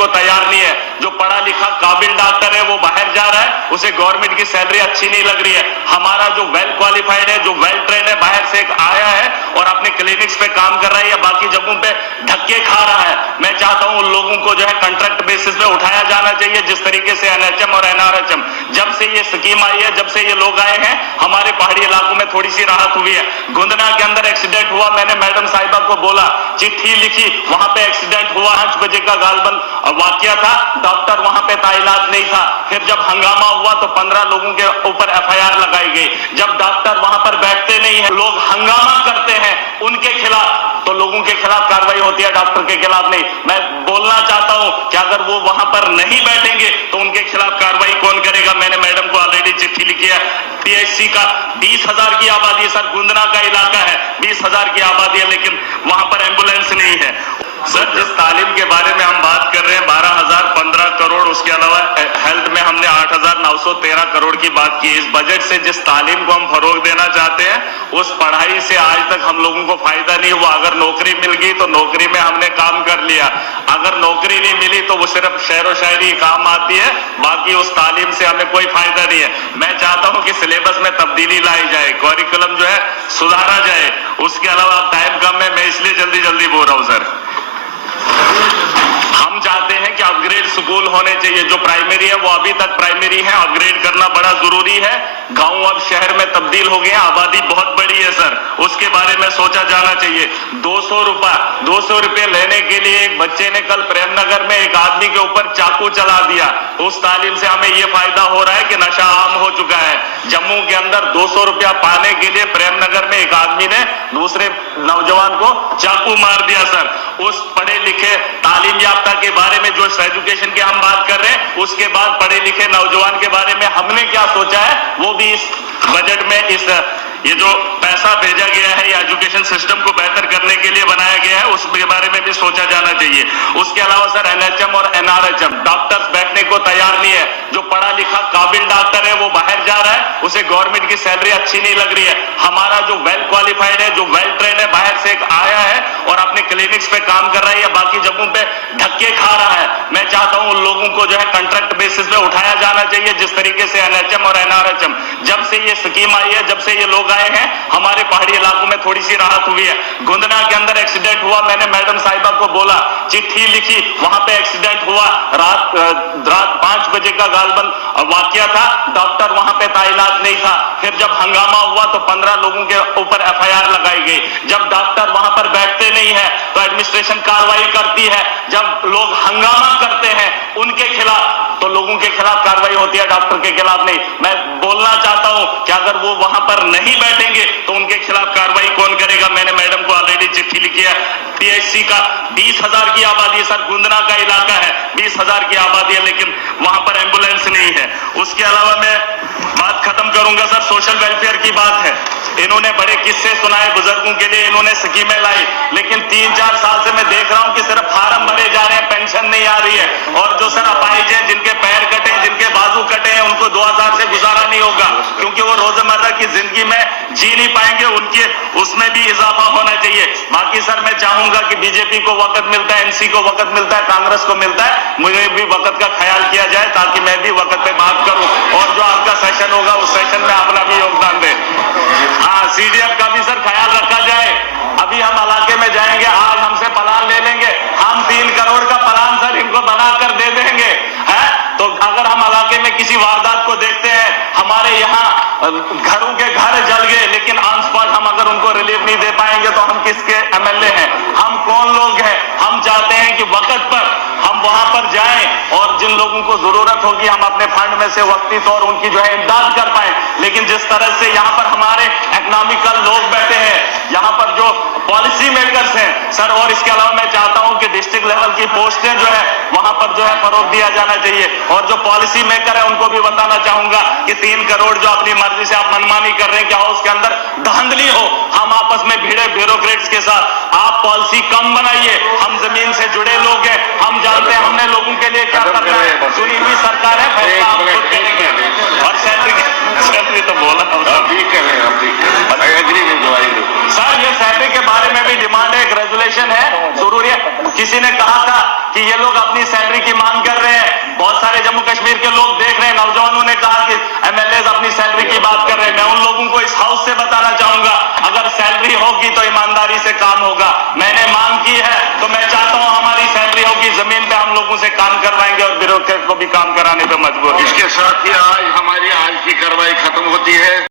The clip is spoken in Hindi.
को तैयार नहीं है। जो पढ़ा लिखा काबिल डॉक्टर है वो बाहर जा रहा है, उसे गवर्नमेंट की सैलरी अच्छी नहीं लग रही है। हमारा जो वेल क्वालिफाइड है, जो वेल ट्रेन है, बाहर से एक आया है और अपने क्लिनिक्स पे काम कर रहा है या बाकी जगहों पे धक्के खा रहा है। मैं चाहता हूं उन लोगों को जो है कॉन्ट्रैक्ट बेसिस पे उठाया जाना चाहिए, जिस तरीके से एनएचएम और एनआरएचएम जब से ये स्कीम आई है, जब से ये लोग आए हैं, हमारे पहाड़ी इलाकों में थोड़ी सी राहत हुई है। गुंदना के अंदर एक्सीडेंट हुआ, मैंने मैडम साहिबा को बोला, चिट्ठी लिखी, वहां पे एक्सीडेंट हुआ, 5 बजे का गालबन वाकया था, डॉक्टर वहां पे तैनात नहीं था। फिर जब हंगामा हुआ तो 15 लोगों के ऊपर एफआईआर लगाई गई। जब डॉक्टर वहां पर बैठते नहीं है, लोग हंगामा करते हैं उनके खिलाफ, तो लोगों के खिलाफ कार्रवाई होती है, डॉक्टर के खिलाफ नहीं। मैं बोलना चाहता हूं कि अगर वो वहां पर नहीं बैठेंगे तो उनके खिलाफ कार्रवाई कौन करेगा। मैंने मैडम को ऑलरेडी चिट्ठी लिखी है। पीएचसी का 20,000 की आबादी है सर, गुंदना का इलाका है, 20,000 की आबादी है, लेकिन वहां पर एम्बुलेंस नहीं है। सर जिस तालीम के बारे में हम बात कर रहे हैं 12,015 करोड़, उसके अलावा हेल्थ में हमने 8,913 करोड़ की बात की। इस बजट से जिस तालीम को हम फरोग देना चाहते हैं, उस पढ़ाई से आज तक हम लोगों को फायदा नहीं हुआ। अगर नौकरी मिल गई तो नौकरी में हमने काम कर लिया, अगर नौकरी नहीं मिली तो वो सिर्फ शेर व शायरी काम आती है, बाकी उस तालीम से हमें कोई फायदा नहीं है। मैं चाहता हूं कि सिलेबस में तब्दीली लाई जाए, करिकुलम जो है सुधारा जाए। उसके अलावा टाइम कम है, मैं इसलिए जल्दी बोल रहा हूं सर। हम चाहते हैं कि अपग्रेड स्कूल होने चाहिए। जो प्राइमरी है वो अभी तक प्राइमरी है, अपग्रेड करना बड़ा जरूरी है। गांव अब शहर में तब्दील हो गए, आबादी बहुत बड़ी है सर, उसके बारे में सोचा जाना चाहिए। 200 रुपए लेने के लिए एक बच्चे ने कल प्रेमनगर में एक आदमी के ऊपर चाकू चला दिया। उस तालीम से हमें यह फायदा हो रहा है कि नशा आम हो चुका है। जम्मू के अंदर 200 रुपया पाने के लिए प्रेमनगर में एक आदमी ने दूसरे नौजवान को चाकू मार दिया सर। उस पढ़े लिखे तालीम याफ्ता के बारे में जो एजुकेशन की हम बात कर रहे हैं, उसके बाद पढ़े लिखे नौजवान के बारे में हमने क्या सोचा है, वो भी इस बजट में ये जो पैसा भेजा गया है या एजुकेशन सिस्टम को बेहतर करने के लिए बनाया गया है, उसके बारे में भी सोचा जाना चाहिए। उसके अलावा सर एनएचएम और एनआरएचएम डॉक्टर्स बैठने को तैयार नहीं है। जो पढ़ा लिखा काबिल डॉक्टर है वो बाहर जा रहा है, उसे गवर्नमेंट की सैलरी अच्छी नहीं लग रही है। हमारा जो वेल क्वालिफाइड है, जो वेल ट्रेन है, बाहर से एक आया है और अपने क्लिनिक्स पे काम कर रहा है या बाकी जगहों पे धक्के खा रहा है। मैं चाहता हूं उन लोगों को जो है कॉन्ट्रैक्ट बेसिस पे उठाया जाना चाहिए, जिस तरीके से एनएचएम और एनआरएचएम जब से ये स्कीम आई है, जब से ये लोग आए हैं, हमारे पहाड़ी इलाकों में थोड़ी सी राहत हुई है। गुंदना के अंदर एक्सीडेंट हुआ, मैंने मैडम साहिबा को बोला, चिट्ठी लिखी, वहां पे एक्सीडेंट हुआ, रात 5 बजे का गालबन वाकया था, डॉक्टर वहां पे तैनात नहीं था। फिर जब हंगामा हुआ तो 15 लोगों के ऊपर एफआईआर लगाई गई। जब डॉक्टर वहां पर बैठते नहीं है तो एडमिनिस्ट्रेशन कार्रवाई करती है। जब लोग हंगामा करते हैं उनके खिलाफ, तो लोगों के खिलाफ कार्रवाई होती है, डॉक्टर के खिलाफ नहीं। मैं बोलना चाहता हूं कि अगर वो वहां पर नहीं बैठेंगे तो उनके खिलाफ कार्रवाई कौन करेगा। मैंने मैडम को ऑलरेडी चिट्ठी लिखी है। पीएचसी का 20,000 की आबादी है सर, गुंदना का इलाका है, 20,000 की आबादी है, लेकिन वहां पर एम्बुलेंस नहीं है। उसके अलावा मैं बात खत्म करूंगा सर, सोशल वेलफेयर की बात है। इन्होंने बड़े किस्से सुनाए बुजुर्गों के लिए, इन्होंने स्कीमें लाई, लेकिन 3-4 साल से मैं देख रहा हूं कि सिर्फ फार्म भरे जा रहे हैं, पेंशन नहीं आ रही है। और जो सर अपाहिज हैं, जिनके पैर कटे हैं, जिनके बाजू कटे हैं, उनको 2000 से गुजारा नहीं होगा, क्योंकि वो रोजमर्रा की जिंदगी में जी नहीं पाएंगे, उनके उसमें भी इजाफा होना चाहिए। बाकी सर मैं चाहूंगा कि बीजेपी को वक्त मिलता है, एनसी को वक्त मिलता है, कांग्रेस को मिलता है, मुझे भी वक्त का ख्याल किया जाए ताकि मैं भी वक्त पे बात करूं, और जो आपका सेशन होगा उस सेशन में अपना भी योगदान दे। हाँ, सीडीएफ का भी सर ख्याल रखा जाए। अभी हम इलाके में जाएंगे, आज हमसे प्लान ले लेंगे, हम 3 करोड़ का प्लान सर इनको बनाकर दे देंगे, है? तो अगर हम इलाके में किसी वारदात को देखते हैं, हमारे यहाँ घरों के घर जल गए, लेकिन ऑन स्पॉट हम अगर उनको रिलीफ नहीं दे पाएंगे तो हम किसके एमएलए हैं, हम कौन लोग हैं। हम चाहते हैं कि वक्त पर हम वहां पर जाएं और जिन लोगों को जरूरत होगी हम अपने फंड में से वक्ती तौर उनकी जो है इमदाद कर पाए। लेकिन जिस तरह से यहाँ पर हमारे इकोनॉमिकल लोग बैठे हैं, यहाँ पर जो पॉलिसी मेकर्स हैं सर, और इसके अलावा मैं चाहता हूं कि डिस्ट्रिक्ट लेवल की पोस्टें जो है वहां पर जो है फरोग दिया जाना चाहिए। और जो पॉलिसी मेकर है उनको भी बताना चाहूंगा कि 3 करोड़ जो अपनी मर्जी से आप मनमानी कर रहे हैं, क्या हो उसके अंदर धांधली हो। हम आपस में भिड़े ब्यूरोक्रेट्स के साथ आप पॉलिसी कम बनाइए। हम जमीन से जुड़े लोग हैं, हम जानते हैं हमने लोगों के लिए क्या करना है। चुनी हुई सरकार है, फैसला आप खुद करेंगे। और सैलरी तो बोला सर, ये सैलरी के बारे में भी डिमांड है, एक रेजुलेशन है, जरूरी है। किसी ने कहा था कि ये लोग अपनी सैलरी की मांग कर रहे हैं। बहुत सारे जम्मू कश्मीर के लोग देख रहे हैं, नौजवानों ने कहा कि एमएलए अपनी सैलरी की बात कर रहे हैं। मैं उन लोगों को इस हाउस से बताना चाहूंगा, अगर सैलरी होगी तो ईमानदारी से काम होगा। मैंने मांग की है तो मैं चाहता हूं हमारी सैलरी होगी, जमीन पे हम लोगों से काम करवाएंगे और ब्यूरोक्रेट को भी काम कराने पे मजबूर हैं। इसके साथ ही आज हमारी आज की कार्रवाई खत्म होती है।